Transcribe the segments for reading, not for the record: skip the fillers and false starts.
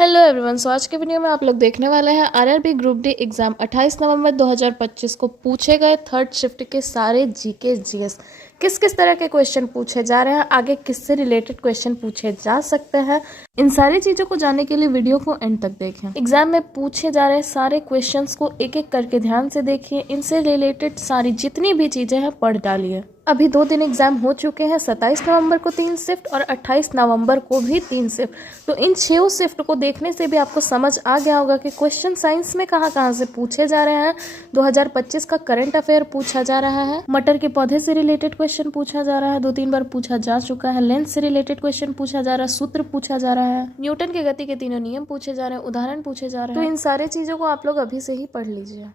Hello everyone. सो आज के video में आप लोग देखने वाले हैं आरआरबी ग्रुप डी एग्जाम 28 नवंबर 2025 को पूछे गए थर्ड शिफ्ट के सारे जीके जीएस किस किस तरह के क्वेश्चन पूछे जा रहे हैं, आगे किससे रिलेटेड क्वेश्चन पूछे जा सकते हैं, इन सारी चीज़ों को जानने के लिए वीडियो को एंड तक देखें। एग्जाम में पूछे जा रहे सारे क्वेश्चंस को एक एक करके ध्यान से देखिए, इनसे रिलेटेड सारी जितनी भी चीज़ें हैं पढ़ डालिए। अभी 2 दिन एग्जाम हो चुके हैं, 27 नवंबर को 3 शिफ्ट और 28 नवंबर को भी 3 शिफ्ट। तो इन 6 शिफ्ट को देखने से भी आपको समझ आ गया होगा कि क्वेश्चन साइंस में कहाँ कहाँ से पूछे जा रहे हैं। 2025 का करंट अफेयर पूछा जा रहा है, मटर के पौधे से रिलेटेड क्वेश्चन पूछा जा रहा है, 2-3 बार पूछा जा चुका है, लेंथ से रिलेटेड क्वेश्चन पूछा जा रहा है, सूत्र पूछा जा रहा है, न्यूटन के गति के 3 नियम पूछे जा रहे हैं, उदाहरण पूछे जा रहे हैं। तो इन सारे चीजों को आप लोग अभी से ही पढ़ लीजिए।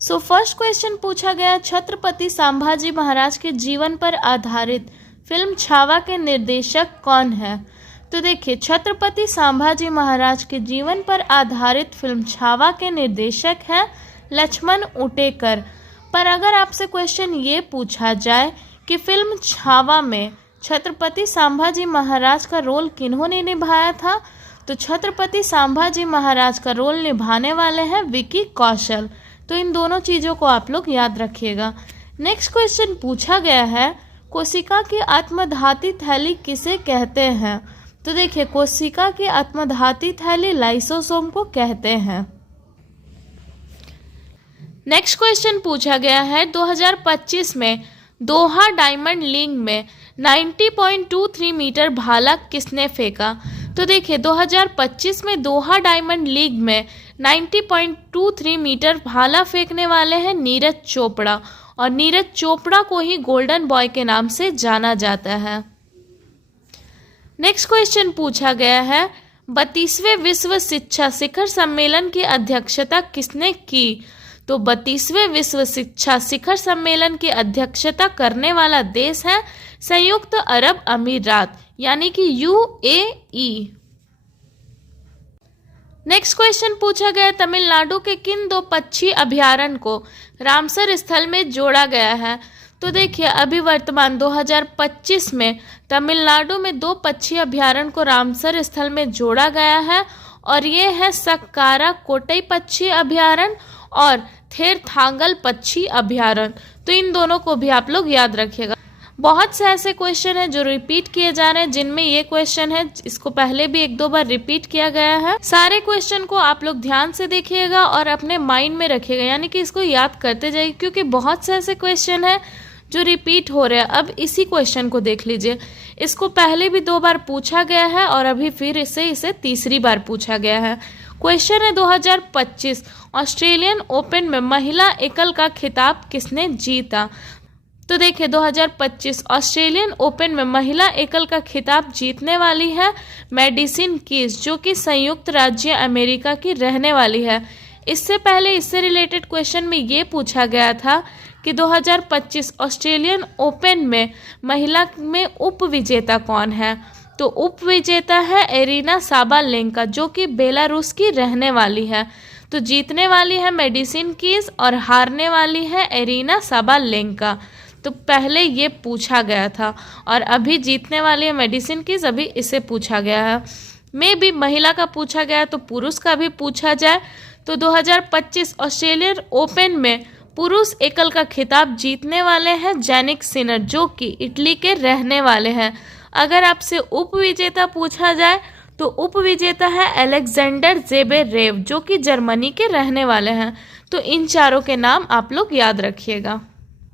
सो फर्स्ट क्वेश्चन पूछा गया, छत्रपति संभाजी महाराज के जीवन पर आधारित फिल्म छावा के निर्देशक कौन है? तो देखिए, छत्रपति संभाजी महाराज के जीवन पर आधारित फिल्म छावा के निर्देशक हैं लक्ष्मण उटेकर। पर अगर आपसे क्वेश्चन ये पूछा जाए कि फिल्म छावा में छत्रपति संभाजी महाराज का रोल किन्होंने निभाया था, तो छत्रपति संभाजी महाराज का रोल निभाने वाले हैं विकी कौशल। तो इन दोनों चीज़ों को आप लोग याद रखिएगा। नेक्स्ट क्वेश्चन पूछा गया है, कोशिका की आत्मधाती थैली किसे कहते हैं? तो देखिए, कोशिका की आत्मधाती थैली लाइसोसोम को कहते हैं। नेक्स्ट क्वेश्चन पूछा गया है, 2025 में दोहा डायमंड लीग में 90.23 मीटर भाला किसने फेंका? तो देखिए, 2025 में दोहा डायमंड लीग में 90.23 मीटर भाला फेंकने वाले हैं नीरज चोपड़ा, और नीरज चोपड़ा को ही गोल्डन बॉय के नाम से जाना जाता है। नेक्स्ट क्वेश्चन पूछा गया है, 32वें विश्व शिक्षा शिखर सम्मेलन की अध्यक्षता किसने की? तो 32वें विश्व शिक्षा शिखर सम्मेलन की अध्यक्षता करने वाला देश है संयुक्त अरब अमीरात, यानी कि UAE। नेक्स्ट क्वेश्चन पूछा गया, तमिलनाडु के किन 2 पक्षी अभयारण्य को रामसर स्थल में जोड़ा गया है? तो देखिए, अभी वर्तमान 2025 में तमिलनाडु में 2 पक्षी अभयारण्य को रामसर स्थल में जोड़ा गया है, और ये है सक्कारा कोटई पक्षी अभयारण्य और थेरथांगल पक्षी अभयारण्य। तो इन दोनों को भी आप लोग याद रखिएगा। बहुत से ऐसे क्वेश्चन हैं जो रिपीट किए जा रहे हैं, जिनमें ये क्वेश्चन है, इसको पहले भी 1-2 बार रिपीट किया गया है। सारे क्वेश्चन को आप लोग ध्यान से देखिएगा और अपने माइंड में रखिएगा, यानी कि इसको याद करते जाइए, क्योंकि बहुत से ऐसे क्वेश्चन हैं जो रिपीट हो रहे हैं। अब इसी क्वेश्चन को देख लीजिए, इसको पहले भी 2 बार पूछा गया है और अभी फिर इसे तीसरी बार पूछा गया है। क्वेश्चन है, 2025 ऑस्ट्रेलियन ओपन में महिला एकल का खिताब किसने जीता? तो देखिए, 2025 ऑस्ट्रेलियन ओपन में महिला एकल का खिताब जीतने वाली है मेडिसिन कीज, जो कि संयुक्त राज्य अमेरिका की रहने वाली है। इससे पहले इससे रिलेटेड क्वेश्चन में ये पूछा गया था कि 2025 ऑस्ट्रेलियन ओपन में महिला में उप विजेता कौन है? तो उप विजेता है एरिना साबालेंका, जो कि बेलारूस की रहने वाली है। तो जीतने वाली है मेडिसिन कीज और हारने वाली है एरिना साबालेंका। तो पहले ये पूछा गया था और अभी जीतने वाली है मेडिसिन कीज, अभी इसे पूछा गया है। में भी महिला का पूछा गया तो पुरुष का भी पूछा जाए, तो 2025 ऑस्ट्रेलियन ओपन में पुरुष एकल का खिताब जीतने वाले हैं जैनिक सिनर, जो कि इटली के रहने वाले हैं। अगर आपसे उप विजेता पूछा जाए तो उप विजेता है अलेक्जेंडर ज़ेबेरेव, जो कि जर्मनी के रहने वाले हैं। तो इन चारों के नाम आप लोग याद रखिएगा।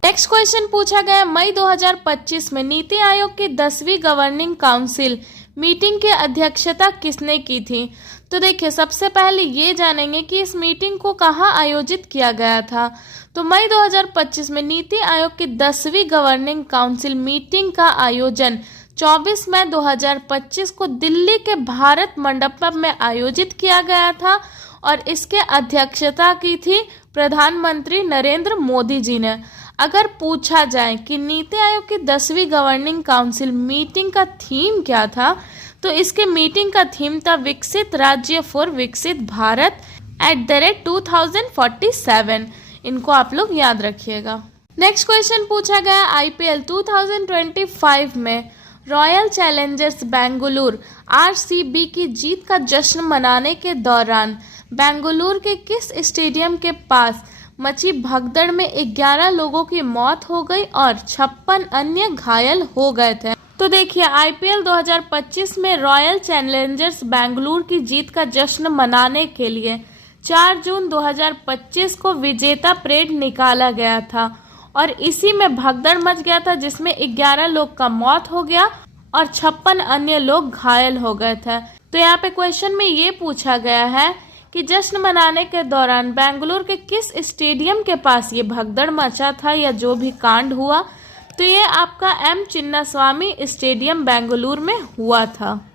नेक्स्ट क्वेश्चन पूछा गया, मई 2025 में नीति आयोग की 10वीं गवर्निंग काउंसिल मीटिंग की अध्यक्षता किसने की थी? तो देखिए, सबसे पहले ये जानेंगे कि इस मीटिंग को कहाँ आयोजित किया गया था। तो मई 2025 में नीति आयोग की 10वीं गवर्निंग काउंसिल मीटिंग का आयोजन 24 मई 2025 को दिल्ली के भारत मंडपम में आयोजित किया गया था, और इसके अध्यक्षता की थी प्रधानमंत्री नरेंद्र मोदी जी ने। अगर पूछा जाए कि नीति आयोग की 10वीं गवर्निंग काउंसिल मीटिंग का थीम क्या था, तो इसके मीटिंग का थीम था विकसित राज्य फॉर विकसित भारत @2047। इनको आप लोग याद रखिएगा। नेक्स्ट क्वेश्चन पूछा गया, IPL 2025 में रॉयल चैलेंजर्स बेंगलुरु आरसीबी की जीत का जश्न मनाने के दौरान बेंगलुरु के किस स्टेडियम के पास मची भगदड़ में 11 लोगों की मौत हो गई और 56 अन्य घायल हो गए थे? तो देखिए, आईपीएल 2025 में रॉयल चैलेंजर्स बेंगलुरु की जीत का जश्न मनाने के लिए 4 जून 2025 को विजेता परेड निकाला गया था और इसी में भगदड़ मच गया था, जिसमें 11 लोग का मौत हो गया और 56 अन्य लोग घायल हो गए थे। तो यहाँ पे क्वेश्चन में ये पूछा गया है कि जश्न मनाने के दौरान बेंगलुरु के किस स्टेडियम के पास ये भगदड़ मचा था या जो भी कांड हुआ, तो ये आपका एम चिन्नास्वामी स्टेडियम बेंगलुरु में हुआ था।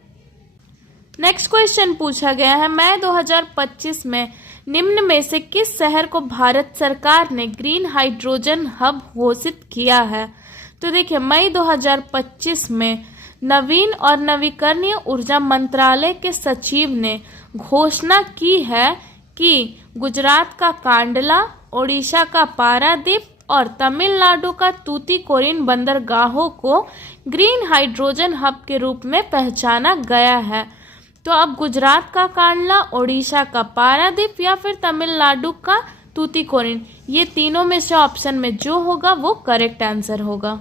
नेक्स्ट क्वेश्चन पूछा गया है, मई 2025 में निम्न में से किस शहर को भारत सरकार ने ग्रीन हाइड्रोजन हब घोषित किया है? तो देखिए, मई 2025 में नवीन और नवीकरणीय ऊर्जा मंत्रालय के सचिव ने घोषणा की है कि गुजरात का कांडला, ओडिशा का पारादीप और तमिलनाडु का तूतीकोरिन बंदरगाहों को ग्रीन हाइड्रोजन हब के रूप में पहचाना गया है। तो अब गुजरात का कांडला, ओडिशा का पारादीप या फिर तमिलनाडु का तूतीकोरिन, ये तीनों में से ऑप्शन में जो होगा वो करेक्ट आंसर होगा।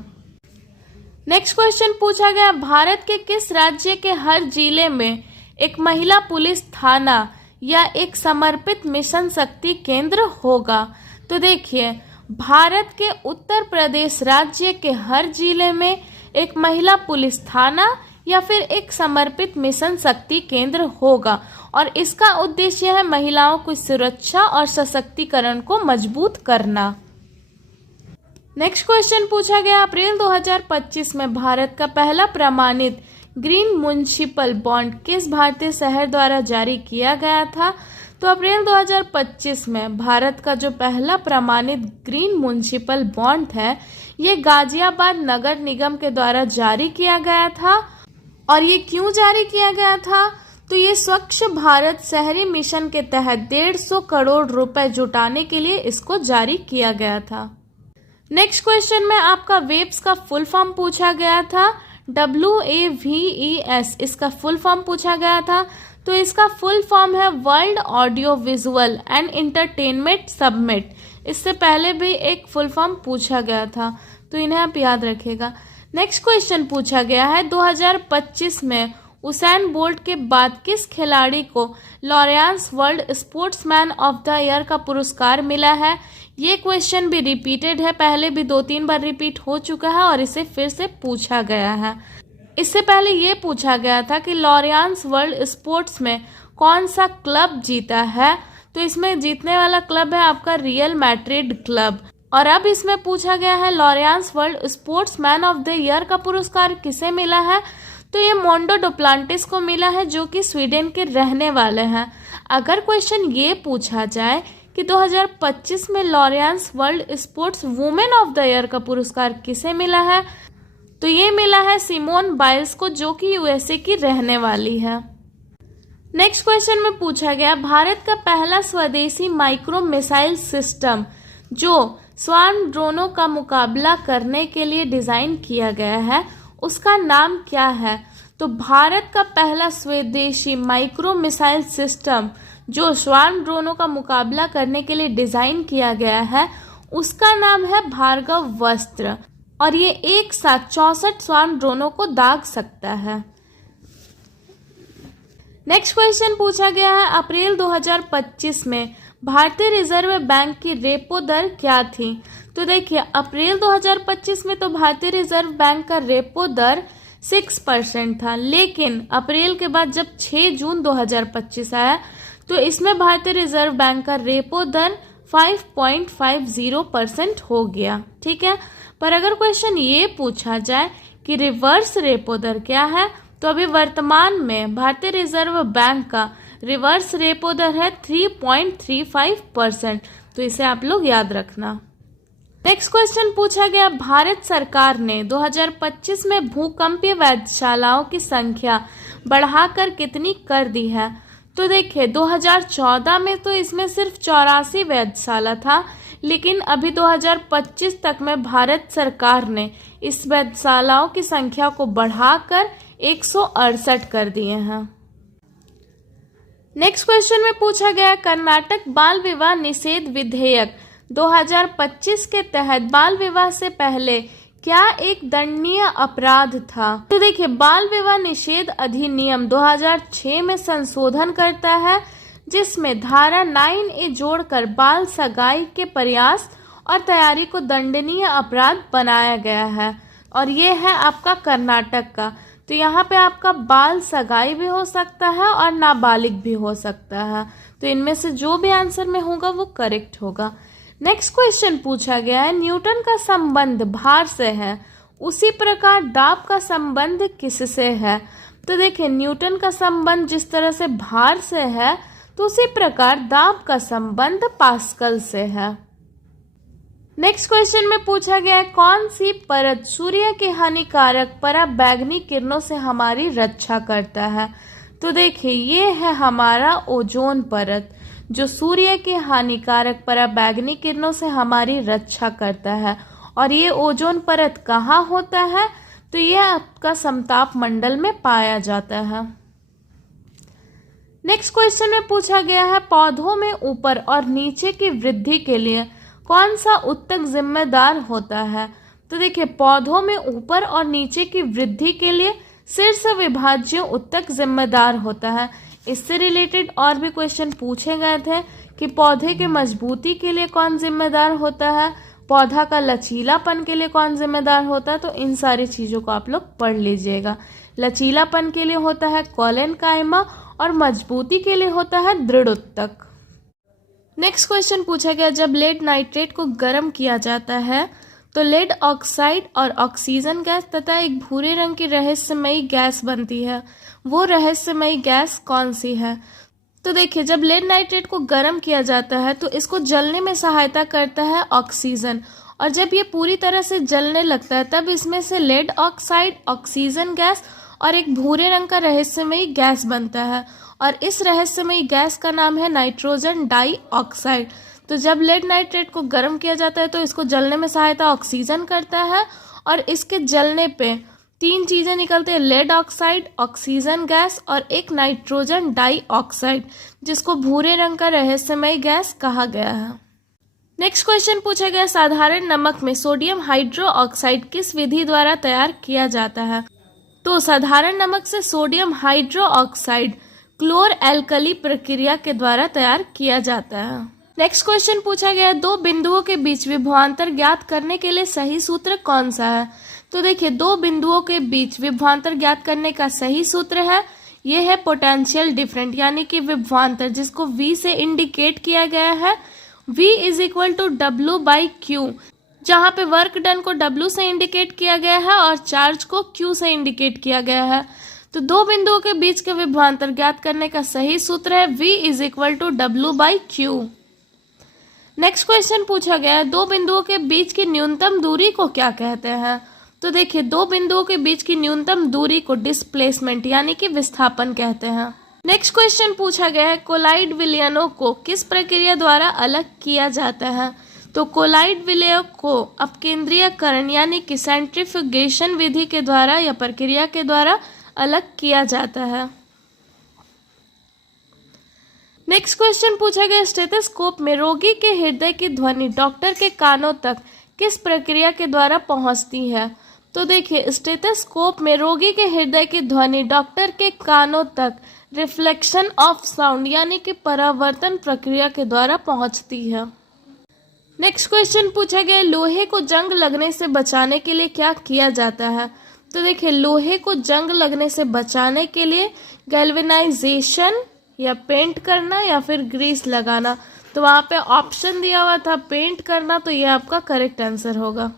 नेक्स्ट क्वेश्चन पूछा गया, भारत के किस राज्य के हर जिले में एक महिला पुलिस थाना या एक समर्पित मिशन शक्ति केंद्र होगा? तो देखिए, भारत के उत्तर प्रदेश राज्य के हर जिले में एक महिला पुलिस थाना या फिर एक समर्पित मिशन शक्ति केंद्र होगा और इसका उद्देश्य है महिलाओं की सुरक्षा और सशक्तिकरण को मजबूत करना। नेक्स्ट क्वेश्चन पूछा गया, अप्रैल 2025 में भारत का पहला प्रमाणित ग्रीन म्युनिसिपल बॉन्ड किस भारतीय शहर द्वारा जारी किया गया था? तो अप्रैल 2025 में भारत का जो पहला प्रमाणित ग्रीन म्युनिसिपल बॉन्ड है, ये गाजियाबाद नगर निगम के द्वारा जारी किया गया था। और ये क्यों जारी किया गया था? तो ये स्वच्छ भारत शहरी मिशन के तहत 150 करोड़ रुपए जुटाने के लिए इसको जारी किया गया था। नेक्स्ट क्वेश्चन में आपका वेब्स का फुल फॉर्म पूछा गया था, WAVES इसका फुल फॉर्म पूछा गया था। तो इसका फुल फॉर्म है world audio visual and entertainment summit. इससे पहले भी एक फुल फॉर्म पूछा गया था, तो इन्हें आप याद रखिएगा। नेक्स्ट क्वेश्चन पूछा गया है, 2025 में उसैन बोल्ट के बाद किस खिलाड़ी को Lawrence world sportsman of the year का पुरस्कार मिला है? ये क्वेश्चन भी रिपीटेड है, पहले भी 2-3 बार रिपीट हो चुका है और इसे फिर से पूछा गया है। इससे पहले ये पूछा गया था कि लॉरेंस वर्ल्ड स्पोर्ट्स में कौन सा क्लब जीता है? तो इसमें जीतने वाला क्लब है आपका रियल मैड्रिड क्लब। और अब इसमें पूछा गया है Lawrence world sportsman of the year का पुरस्कार किसे मिला है? तो ये मोंडो डुप्लांटिस को मिला है, जो कि स्वीडन के रहने वाले हैं। अगर क्वेश्चन ये पूछा जाए कि 2025 में Lawrence world sports women of the year का पुरस्कार किसे मिला है, तो ये मिला है सिमोन बाइल्स को, जो कि यूएसए की रहने वाली है। नेक्स्ट क्वेश्चन में पूछा गया, भारत का पहला स्वदेशी माइक्रो मिसाइल सिस्टम जो स्वार्म ड्रोनों का मुकाबला करने के लिए डिजाइन किया गया है, उसका नाम क्या है? तो भारत का पहला स्वदेशी माइक्रो मिसाइल सिस्टम जो स्वार्म ड्रोनों का मुकाबला करने के लिए डिजाइन किया गया है, उसका नाम है भार्गवस्त्र और ये एक साथ 64 स्वार्म ड्रोनों को दाग सकता है। नेक्स्ट क्वेश्चन पूछा गया है, अप्रैल 2025 में भारतीय रिजर्व बैंक की रेपो दर क्या थी? तो देखिए, अप्रैल 2025 में तो भारतीय रिजर्व बैंक का रेपो दर 6% था, लेकिन अप्रैल के बाद जब 6 जून 2025 आया तो इसमें भारतीय रिजर्व बैंक का रेपो दर 5.50% हो गया। ठीक है, पर अगर क्वेश्चन ये पूछा जाए कि रिवर्स रेपो दर क्या है, तो अभी वर्तमान में भारतीय रिजर्व बैंक का रिवर्स रेपो दर है 3.35%। तो इसे आप लोग याद रखना। नेक्स्ट क्वेश्चन पूछा गया, भारत सरकार ने 2025 में भूकंपीय वेधशालाओं की संख्या बढ़ाकर कितनी कर दी है? तो देखिए, 2014 में तो इसमें सिर्फ 84 वेधशाला था, लेकिन अभी 2025 तक में भारत सरकार ने इस वेधशालाओं की संख्या को बढ़ाकर 168 कर दिए हैं। नेक्स्ट क्वेश्चन में पूछा गया, कर्नाटक बाल विवाह निषेध विधेयक 2025 के तहत बाल विवाह से पहले क्या एक दंडनीय अपराध था? तो देखिए, बाल विवाह निषेध अधिनियम 2006 में संशोधन करता है, जिसमें धारा 9A जोड़कर बाल सगाई के प्रयास और तैयारी को दंडनीय अपराध बनाया गया है, और ये है आपका कर्नाटक का। तो यहाँ पे आपका बाल सगाई भी हो सकता है और नाबालिग भी हो सकता है, तो इनमें से जो भी आंसर में होगा वो करेक्ट होगा। नेक्स्ट क्वेश्चन पूछा गया है, न्यूटन का संबंध भार से है, उसी प्रकार दाब का संबंध किससे है? तो देखिए, न्यूटन का संबंध जिस तरह से भार से है, तो उसी प्रकार दाब का संबंध पास्कल से है। नेक्स्ट क्वेश्चन में पूछा गया है, कौन सी परत सूर्य के हानिकारक पराबैंगनी किरणों से हमारी रक्षा करता है? तो देखिए, ये है हमारा ओजोन परत, जो सूर्य के हानिकारक पराबैंगनी किरणों से हमारी रक्षा करता है। और ये ओजोन परत कहाँ होता है? तो ये आपका समताप मंडल में पाया जाता है। नेक्स्ट क्वेश्चन में पूछा गया है, पौधों में ऊपर और नीचे की वृद्धि के लिए कौन सा ऊतक जिम्मेदार होता है? तो देखिए, पौधों में ऊपर और नीचे की वृद्धि के लिए शीर्ष विभाज्य ऊतक जिम्मेदार होता है। इससे रिलेटेड और भी क्वेश्चन पूछे गए थे कि पौधे के मजबूती के लिए कौन जिम्मेदार होता है, पौधा का लचीलापन के लिए कौन जिम्मेदार होता है। तो इन सारी चीज़ों को आप लोग पढ़ लीजिएगा। लचीलापन के लिए होता है कोलेनकाइमा और मजबूती के लिए होता है दृढ़ ऊतक। नेक्स्ट क्वेश्चन पूछा गया, जब लेड नाइट्रेट को गर्म किया जाता है तो लेड ऑक्साइड और ऑक्सीजन गैस तथा एक भूरे रंग की रहस्यमयी गैस बनती है। वो रहस्यमयी गैस कौन सी है? तो देखिए, जब लेड नाइट्रेट को गर्म किया जाता है तो इसको जलने में सहायता करता है ऑक्सीजन, और जब ये पूरी तरह से जलने लगता है तब इसमें से लेड ऑक्साइड, ऑक्सीजन गैस और एक भूरे रंग का रहस्यमयी गैस बनता है, और इस रहस्यमयी गैस का नाम है नाइट्रोजन डाइऑक्साइड। तो जब लेड नाइट्रेट को गर्म किया जाता है तो इसको जलने में सहायता ऑक्सीजन करता है, और इसके जलने पे 3 चीज़ें निकलती है, लेड ऑक्साइड, ऑक्सीजन गैस और एक नाइट्रोजन डाइऑक्साइड, जिसको भूरे रंग का रहस्यमयी गैस कहा गया है। नेक्स्ट क्वेश्चन पूछा गया, साधारण नमक में सोडियम हाइड्रोक्साइड किस विधि द्वारा तैयार किया जाता है? तो साधारण नमक से सोडियम हाइड्रोक्साइड क्लोर एल्कली प्रक्रिया के द्वारा तैयार किया जाता है। नेक्स्ट क्वेश्चन पूछा गया, 2 बिंदुओं के बीच विभवांतर ज्ञात करने के लिए सही सूत्र कौन सा है? तो देखिए, 2 बिंदुओं के बीच विभवांतर ज्ञात करने का सही सूत्र है, ये है पोटेंशियल डिफरेंट, यानी कि विभवांतर जिसको V से इंडिकेट किया गया है, V is equal to W/Q, जहाँ पे वर्क डन को W से इंडिकेट किया गया है और चार्ज को Q से इंडिकेट किया गया है। तो 2 बिंदुओं के बीच के विभवांतर ज्ञात करने का सही सूत्र है V is equal to W/Q। Next question पूछा गया है, 2 बिंदुओं के बीच की न्यूनतम दूरी को क्या कहते हैं? तो देखिए, 2 बिंदुओं के बीच की न्यूनतम दूरी को डिस्प्लेसमेंट यानी कि विस्थापन कहते हैं। नेक्स्ट क्वेश्चन पूछा गया है, कोलाइड विलयनों को किस प्रक्रिया द्वारा अलग किया जाता है? तो कोलाइड विलय को अपकेंद्रीयकरण यानी कि सेंट्रीफ्यूगेशन विधि के द्वारा या प्रक्रिया के द्वारा अलग किया जाता है। नेक्स्ट क्वेश्चन पूछा गया, स्टेथोस्कोप में रोगी के हृदय की ध्वनि डॉक्टर के कानों तक किस प्रक्रिया के द्वारा पहुंचती है? तो देखिए, स्टेथोस्कोप में रोगी के हृदय की ध्वनि डॉक्टर के कानों तक रिफ्लेक्शन ऑफ साउंड यानी कि परावर्तन प्रक्रिया के द्वारा पहुंचती है। नेक्स्ट क्वेश्चन पूछा गया, लोहे को जंग लगने से बचाने के लिए क्या किया जाता है? तो देखिए, लोहे को जंग लगने से बचाने के लिए गैल्वेनाइजेशन या पेंट करना या फिर ग्रीस लगाना। तो वहाँ पे ऑप्शन दिया हुआ था पेंट करना, तो ये आपका करेक्ट आंसर होगा।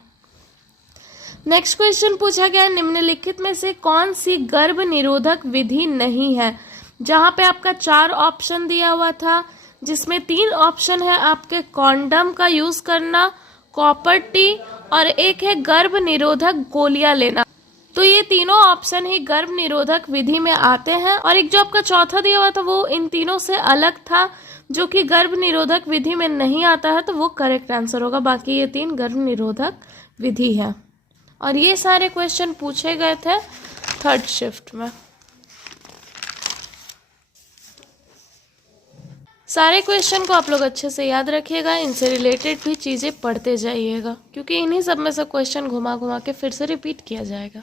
नेक्स्ट क्वेश्चन पूछा गया, निम्नलिखित में से कौन सी गर्भ निरोधक विधि नहीं है? जहाँ पे आपका 4 ऑप्शन दिया हुआ था, जिसमें 3 ऑप्शन है आपके कॉन्डम का यूज करना, कॉपर टी और एक है गर्भ निरोधक गोलियां लेना। तो ये तीनों ऑप्शन ही गर्भ निरोधक विधि में आते हैं, और एक जो आपका चौथा दिया हुआ था वो इन तीनों से अलग था, जो कि गर्भ निरोधक विधि में नहीं आता है तो वो करेक्ट आंसर होगा। बाकी ये 3 गर्भ निरोधक विधि है। और ये सारे क्वेश्चन पूछे गए थे 3rd शिफ्ट में। सारे क्वेश्चन को आप लोग अच्छे से याद रखिएगा, इनसे रिलेटेड भी चीज़ें पढ़ते जाइएगा, क्योंकि इन्हीं सब में से क्वेश्चन घुमा घुमा के फिर से रिपीट किया जाएगा।